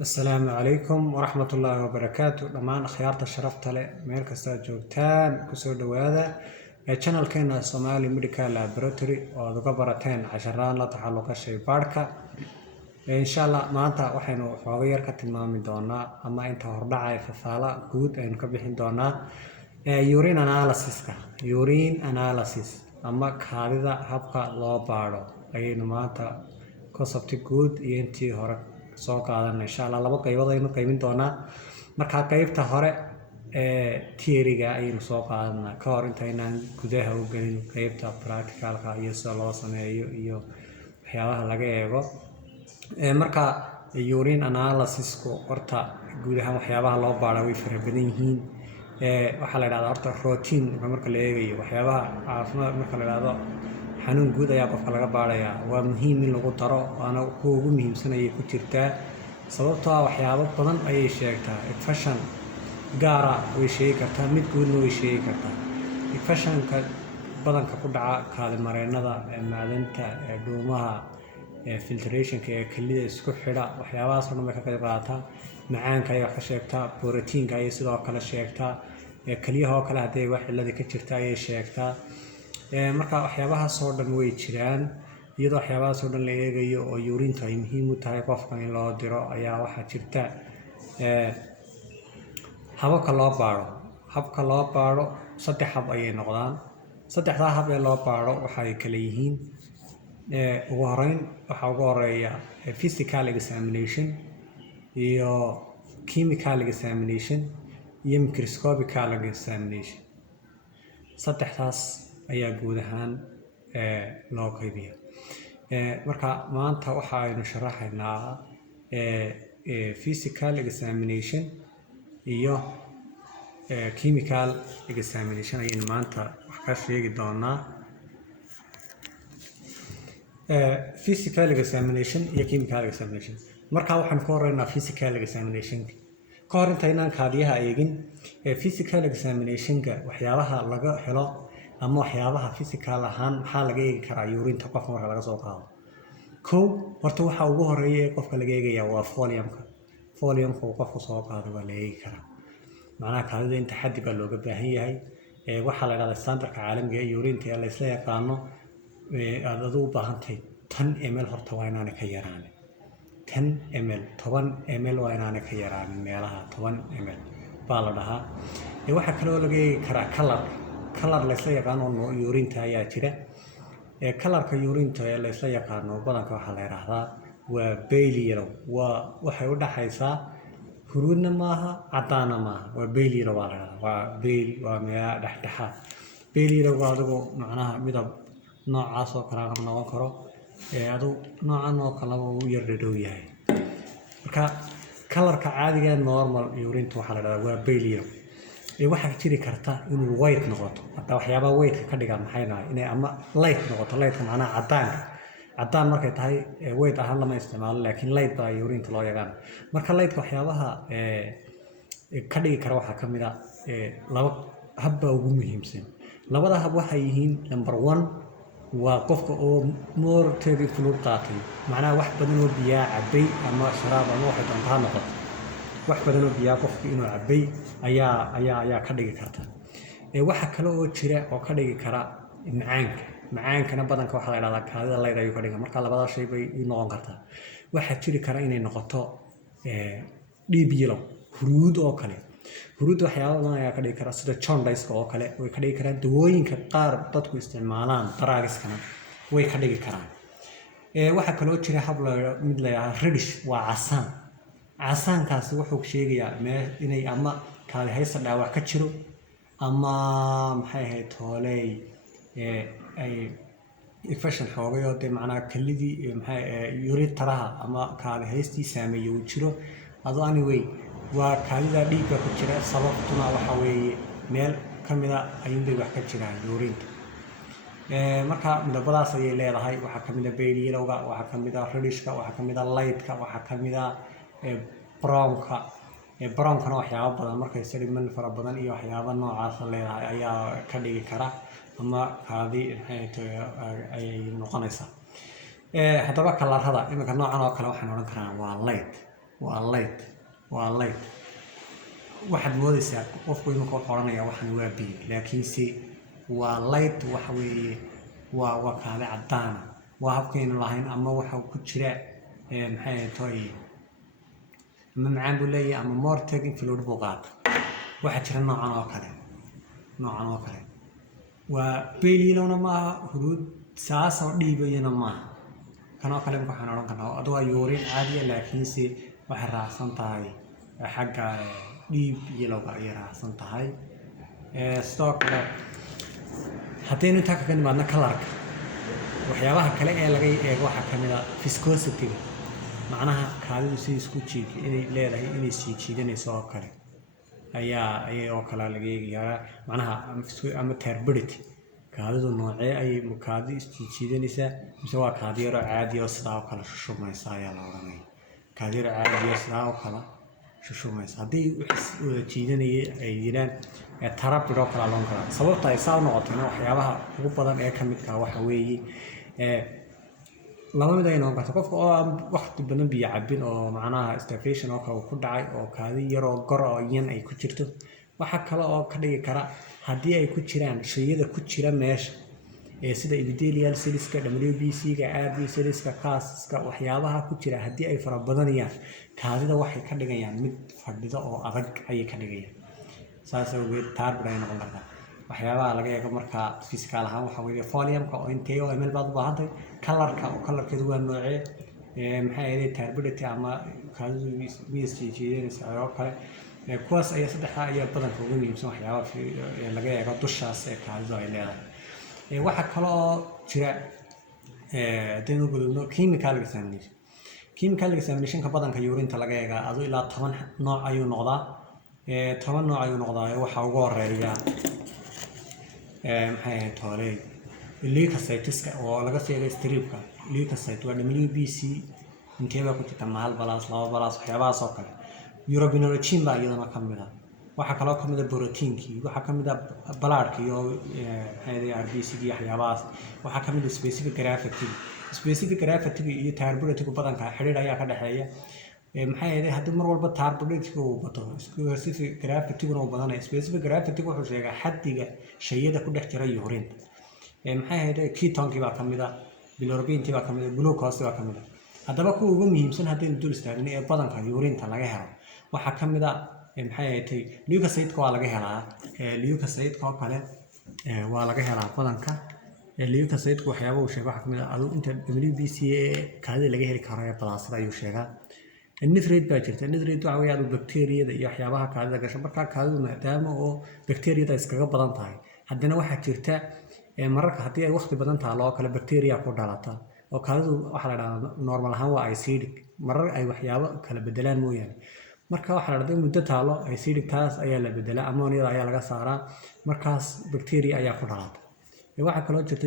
السلام عليكم ورحمة الله وبركاته. دمان خيارة شرفت له ميل كستا جوجتان كسو دوادا channel كينا Somali Medical Laboratory oo uga barateen casharrada la taxalluqa shaybaadhka. insha Allah maanta waxaynu xooga yar ka tilmaami doonaa ama inta hordhacay fafaala guud aynu ka bixin doonaa urine analysis ama kaadida habka loo baadho ayaynu maanta concept guud iyo intii hore soo qaadan insha Allah laba qaybood aynu qaybin doonaa. marka qaybta hore theory-ga ayaynu soo qaadanaa ka hor intaynaan gudaha u gelin qaybta practical-ka iyo sida loo sameeyo iyo waxyaabaha laga eego. marka urine analysis-ku horta guud ahaan waxyaabaha loo baadho way fara badan yihiin. waxaa la yidhahdaa horta routine marka la eegayo waxyaabaha caafimaad marka la yidhaahdo xanuun guud ayaa qofka laga baadhayaa waa muhiim in lagu daro waana kuwa ugu muhiimsan ayay ku jirtaa sababtoo ah waxyaabo badan ayay sheegtaa. infection gaara way sheegi kartaa mid guudna way sheegi kartaa. infectionka badanka ku dhaca kaadi mareennada macdanta dhuumaha filtrationka ee kelida isku xidha waxyaabahaas oo dhan bay ka qayb qaadataa. macaanka ayay wax ka sheegtaa, borotiinka ayay sidoo kale sheegtaa, keliyaha oo kale haddii wax cilladii ka jirta ayay sheegtaa. marka waxyaabahaas oo dhan way jiraan iyadoo waxyaabahaas oo dhan la eegayo oo urinta ay muhiim u tahay qofka in loo diro ayaa waxaa jirta hababka loo baadho saddex hab ayay noqdaan. saddexdaa hab ee loo baadho waxay kala yihiin ugu horeeya physical examination iyo chemical examination iyo microscopical examination. saddexdaas ayaa guud ahaan loo qaybiya. marka maanta waxa aynu sharaxaynaa physical examination iyo chemical examination ayaynu maanta wax ka sheegi doonaa. physical examination iyo chemical examination marka waxaan ka horeynaa physical examination ka hor intaynaan kaadiyaha eegin. physical examination-ka waxyaabaha laga helo ama waxyaabaha physical ahaan maxaa laga eegi karaa urinta qofka marka laga soo qaado. horta waxa ugu horeeya ee qofka laga eegayaa waa foliumka uu qofku soo qaado waa la eegi karaa. macnaha kaadida inta xaddi baa looga baahan yahay. waxaa la yidhahdaa standardka caalamiga ee urinta ee la isla yaqaano aad adu u baahantahay 10 ml horta waa inaanay ka yaraanin 10 ml 10 ml waa inaanay ka yaraanin meelaha 10 ml baa la dhahaa. waxaa kaloo laga eegi karaa color la isla yaqaano urinta ayaa jira. colorka urinta ee la isla yaqaano badanka waxaa la yiraahdaa waa pale yellow waxay u dhaxaysaa huruudna maaha cadaana maaha waa pale yellow baa la yiraahdaa waa pale waa meel dhexdhexaad. pale yellow adigu macnaha midab noocaas oo kale aan noqon karo adu noocan oo kale uu yar dhow yahay. marka colorka caadiga normal urinta waxaa la yiraahdaa waa pale yellow. waxaa jiri karta inuu white noqoto hatta waxyaabaha white ka dhiga maxay nahay inay ama light noqoto. light macnaha cadaan markay tahay white ahaan lama isticmaalo laakiin light baa urinta loo yaqaan. marka light waxyaabaha ka dhigi kara waxaa ka mid ah laba hab baa ugu muhiimsan. labada hab waxay yihiin number 1 waa qofka oo more table fluid qaatay macnaha wax badan oo biyaa cabay ama sharaab ama wax doonta noqoto wax badan oo biyaa qofka inuu cabay ayaa ka dhigi karta. waxa kale oo jira oo ka dhigi kara macaankana badanka waxaa la yiraahdaa kaadida light ayuu ka dhigaa. marka labada shay bay noqon kartaa. waxaa jiri kara inay noqoto deep yellow huruud oo kale. huruud waxyaabo badan ayaa ka dhigi kara sida jaundice oo kale way ka dhigi karaan. dawooyinka qaar dadku isticmaalaan daraagiskana way ka dhigi karaan. waxaa kaloo jira hab mid la yiraahdo reddish waa casaankaasi wuxuu sheegayaa inay ama kaadi haysta dhaawac ka jiro ama maxay ahayd hooley ay infection xoogay oo macnaha kelidii uretaraha ama kaadi haystii saameeyay uu jiro. anyway waa kaadida dhiigga ku jira sababtuna waxa weeye meel ka mid ah ayuunbay wax ka jiraan urinta. marka midabadaas ayay leedahay. waxaa ka mid ah pale yellow-ga, waxaa ka mid ah reddishka, waxaa ka mid ah light-ka, waxaa ka mid ah brownkana waxyaabo badan markay sedimen fara badan iyo waxyaabo noocaas leedahay ayaa ka dhigi kara ama kaadi ayay noqonaysaa. haddaba kalarada iminka noocan oo kale waxaan odhan karaa waa light waa light waxaad moodaysaa qofku iminka wuxuu odhanayaa waxan waa biyo laakiinse waa light waxa weeye waa kaadi caddaana waa habkaynu lahayn ama waxa ku jira maxay tahay ama macaan buu leeyahay ama more taking fluid buu qaata waxaa jira noocan oo kale waa beelilowna maaha huruud saasoo dhiibayana maaha kanoo kale marka waxaan odhan karnaa adoo yuurin caadiya laakiinse waxay raacsan tahay xagga dhiib yelowga ayay raacsan tahay sidoo kale haddaynu intaa kaga nimaadna kalarka waxyaabaha kale ee laga eego waxaa ka mid a viscosity-ga macnaha kaadidu si isku inay leedahay inay sii jiidanayso oo kale ayay oo kale laga eegayaa macnaha ama turbidity kaadidu noocee ayay kaadi isjiidanaysaa mise waa kaadi yaroo caadi oo sidaa oo kale shushubmaysa ayaa la odhanaya kaadi yaroo caadi oo sidaa oo kale shushubmaysa haddii wada jiidanaya ay jiraan tarabid oo kale loon karaa sababta ay saa u noqotayna waxyaabaha ugu badan ee ka midka waxa weeye laba mid ay noqon karto qofka oo waqti badan biyo cabin oo macnaha starvation oo kale ku dhacay oo kaadi yaroo gor oo yan ay ku jirto waxa kale oo ka dhigi kara haddii ay ku jiraan shayada ku jira meesha sida epithelial cellska WBC-ga RB cellska CAS-ka waxyaabaha ku jira haddii ay fara badanayaan kaadida waxay ka dhigayaan mid fadhida oo adag ayay ka dhigayaan saas awgeed turbid ay noqon kartaa waxyaabaha laga eego markaa physical ahaan waxa weeye foliumka oo intee oo ml baad u baahantahay kalarka oo kalarkeedu waa noocee maxay ahayd turbidity ama kaadidu jiidanaysa oo kale kuwaas ayaa saddexda ayaa badanka ugu muhiimsan waxyaabaha laga eego dushaas ee kaadidu ay leedahay waxaa kale oo jira haddaynu gudubno chemical examination-ka badanka yuurinta laga eegaa adu ilaa 10 nooc ayuu noqdaa 10 nooc ayuu noqdaa waxaa ugu horeeya maxay ahayd hore leukocyteska oo laga sheegay stripka leukocyte waa WBC inteeba ku jirta mahal balaas laba balaas waxyaabahaas oo kale urobinologin baa iyadana ka mid ah waxaa kaloo ka mid ah proteinkii waxaa ka mid ah balaadhka iyo RBC-gii waxyaabahaas waxaa ka mid ah specific gravity iyo turbidity badanka xiriir ayaa ka dhexeeya maxay ahayd haddii mar walba turbidity uu bato specific gravity-guna uu badanayo specific gravity wuxuu sheegaa xaddiga shayada ku dhex jira yuurinta maxay ahayd ketonkii baa ka mid ah bilirubintii baa ka mid ah glucose baa ka mid ah haddaba kuwa ugu muhiimsan haddaynu dul istaagno ee badanka yuurinta laga helo waxaa ka mid ah maxay ahayd leukocyte-ka waa laga helaa leukocyte-ka oo kale waa laga helaa badanka leukocyte-ka waxyaaba uu sheego waxaa ka mid ah adu inta WBC kaadida laga heli karo ee balaasada ayuu sheegaa nitrate baa jirta nitrate waxa weeye adu bakteeriyada iyo waxyaabaha kaadida gasho markaa kaadidu maadaama oo bakteeriyada iskaga badan tahay haddana waxaa jirta mararka haddii ay waqti badan taalo oo kale bakteeriya ku dhalata oo kaadidu waxaa la dhahdaa normal ahaan waa acidic marar ay waxyaabo kala bedelaan mooyaane marka waxaa la dhahdaa muddo taalo acidic taas ayaa la bedelaa ammoniada ayaa laga saaraa markaas bakteeriya ayaa ku dhalata waxaa kaloo jirta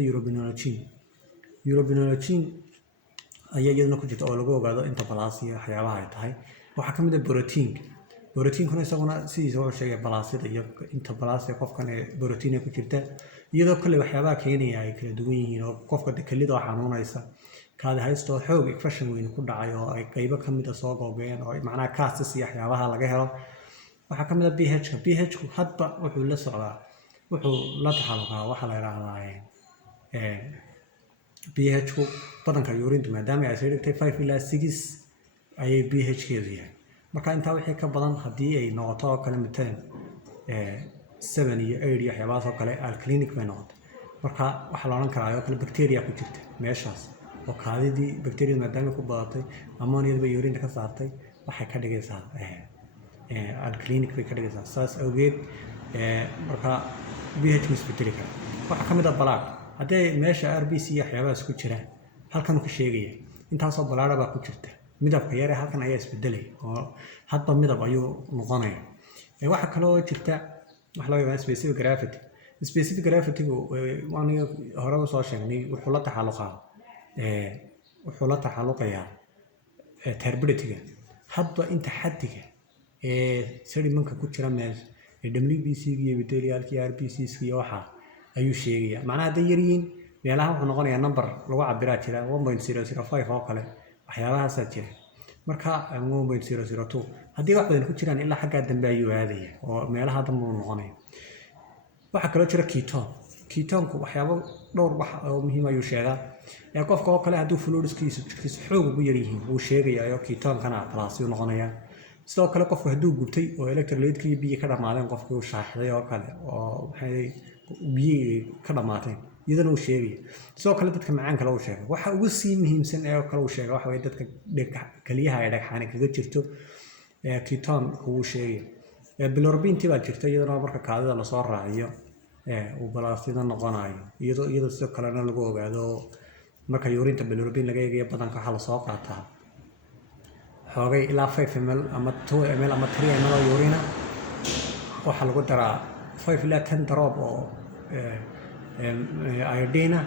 urobinologin ayaa iyaduna ku jirta oo lagu ogaado inta balaas iyo waxyaabaha ay tahay waxaa ka mid ah borotiinkuna isaguna sidiisa wuxuu sheegay balaasida iyo inta balaas ee qofkan ee borotiina ku jirta iyadoo kale waxyaabaha keenaya ay kala duwan yihiin oo qofka kelida oo xanuunaysa kaadi haystoo xoog infection weyn ku dhacay oo ay qaybo ka mid ah soo googeen oo macnaha castis iyo waxyaabaha laga helo waxaa ka mid ah pH-ku hadba wuxuu la socdaa wuxuu la taxalluqaa waxaa la yidhaahdaa pH-ku badanka yuurinta maadaama ay soo dhigtay 5 ilaa 6 ayay pH-keedu yahay marka intaa wixii ka badan haddii ay noqoto oo kale matalan 7 iyo 8 iyo waxyaabahaas oo kale alkalinic bay noqotay marka waxaa la odhan karaa oo kale bacteria ku jirta meeshaas oo kaadidii bacteria maadaama ku badatay ammoniada bay yuurinta ka saartay waxay ka dhigaysaa alkalinic bay ka dhigaysaa saas awgeed marka pH-ku isbedeli kara waxaa ka mid ah balaad haddii meesha RBC iyo waxyaabahaas ku jiraan halkan ku sheegaya intaasoo balaadha baa ku jirta midabka yare halkan ayaa isbedelaya oo hadba midab ayuu noqonaya waxaa kaloo jirta wax loo yaqaan specific gravity-gu waan hore usoo sheegnay wuxuu la taxalluqayaa turbidity-ga hadba inta xaddiga sedimentka ku jira meesha WBC-ga iyo epithelialka iyo RBC-ska iyo waxaa ayuu sheegaya macnaha hadday yaryihiin meelaha wuxuu noqonayaa number lagu cabiraa jira 1.005 oo kale waxyaabahaasaa jira marka 1.002 haddii wax badan ku jiraan ilaa xaggaa dambe ayuu aadaya oo meelaha dambe uu noqonaya. waxaa kaloo jira ketonku waxyaabo dhowr wax oo muhiim ayuu sheegaa qofka oo kale hadduu fluidskiisu jirkiisa xoog ugu yar yihiin wuu sheegayaa ketonkana plus uu noqonayaa. sidoo kale qofku hadduu gubtay oo electrolyte biyo ka dhamaadeen qofkii uu shaaxday oo kale oo biyo ka dhamaateen iyadana uu sheegaya. sidoo kale dadka macaan kale uu sheegay waxa ugu sii muhiimsan ee kale uu sheegay waxa way dadka kaliyaha ay dhagxaan kaga jirto keton uu sheegay. bilirubin baa jirta iyadana marka kaadida la soo raaciyo uu balaasida noqonayo iyadoo sidoo kalena lagu ogaado marka yuurinta bilirubin laga eegayo badanka waxa la soo qaataa xoogay ilaa 5 ml ama 2 ml ama 3 ml oo yuurina waxa lagu daraa 5 ilaa 10 drop oo iodine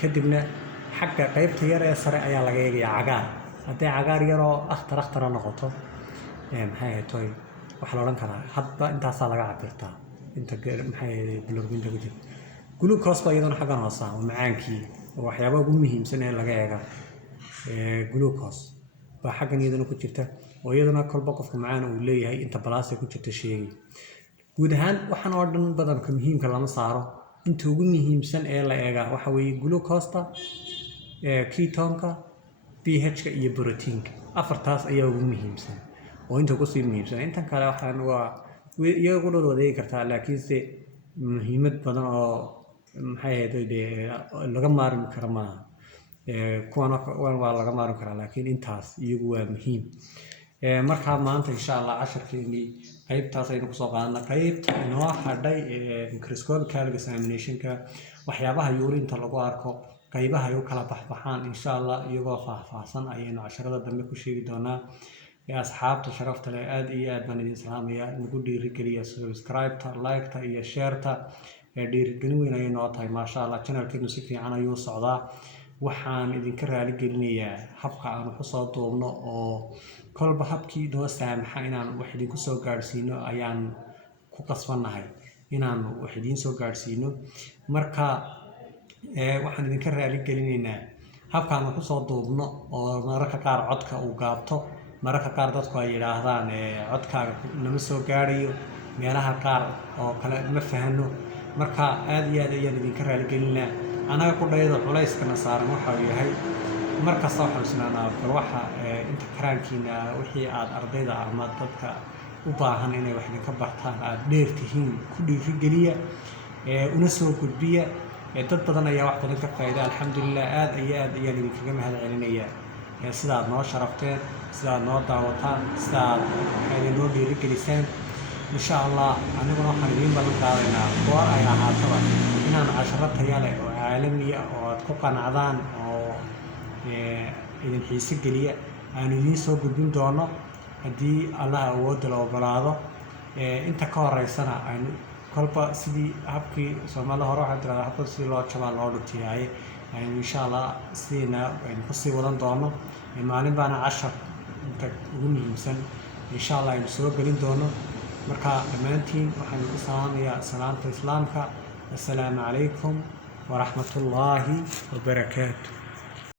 kadibna xagga qaybta yar ee sare ayaa laga eegayaa cagaar haddii cagaar yar oo akhtar noqoto maxay tahay waxa la oran karaa hadba intaasaa laga cabirtaa inta maxay bilirubin lagu jiro. glucose baa iyadana xaggan hoose oo macaankii waxyaabaha ugu muhiimsan ee laga eega glucose baa xaggan iyadana ku jirta oo iyadana kolba qofka macaan uu leeyahay inta balaas ku jirta sheegay. guud ahaan waxaan oo dhan badanka muhiimka lama saaro inta ugu muhiimsan ee la eega waxa weeye glucose-ta ketonka pH-ka iyo proteinka afartaas ayaa ugu muhiimsan oo inta ugu sii muhiimsan intan kale waxaan waa iyaga ku dhow wadeegi kartaa laakiinse muhiimad badan oo maxay ahayd laga maarmi karo maaha kuwan waa laga maarmi karaa laakiin intaas iyagu waa muhiim. markaa maanta insha Allah casharkeennii qaybtaas aynu kusoo qaadana qaybta inoo hadhay microscopic examination-ka waxyaabaha yuurinta lagu arko qaybaha ay u kala baxaan insha Allah iyagoo faahfaahsan ayaynu casharada dambe ku sheegi doonaa. asxaabta sharafta leh aad iyo aad baan idin salaamayaa nagu dhiirigeliya subscribe-ta like-ta iyo share-ta dhiirigelin weyn ayay noo tahay maasha Allah channelkeenu si fiican ayuu socdaa. waxaan idinka raali gelinayaa habka aan wax soo duubno oo kolba habkii noo saamaxa inaan wax idinku soo gaarsiino ayaan ku qasbanahay inaan wax idin soo gaarsiino. marka waxaan idinka raali gelinaynaa habka aan wax soo duubno oo mararka qaar codka uu gaabto mararka qaar dadku ay yiraahdaan codkaaga nama soo gaarayo meelaha qaar oo kale ma fahano. marka aad iyo aad ayaan idinka raali gelinaa anaga ku dhaydo culayskana saaran waxa uu yahay markasta waxaan isnaanaa bal waxa inta karaankiina wixii aad ardayda ama dadka u baahan inay wax idinka bartaan aad dheer tihiin ku dhiirigeliya una soo gudbiya. dad badan ayaa wax badan ka faa'iido alxamdulillah aad ayaan idinkaga mahad celinayaa sidaad noo sharafteen sidaad noo daawataan sidaad waxay noo dhiirigelisaan. insha Allah aniguna waxaan idin balan qaadaynaa goor ay ahaataba inaan casharo tayo leh oo caalami ah oo aad ku qanacdaan oo idin xiise geliya aan idin soo gudbin doono haddii Allah awood la ogolaado. inta ka horeysana aynu kolba sidii habkii Soomaaliya hore waxaan tiraahdaa habka si loo jabaa loo dhutiyay aynu insha Allah sidina aynu ku sii wadan doono maalin baana cashar inta ugu muhiimsan insha Allah aynu soo gelin doono. marka dhammaantiin waxaan ku salaamayaa salaamta islaamka assalaamu calaykum ورحمة الله وبركاته.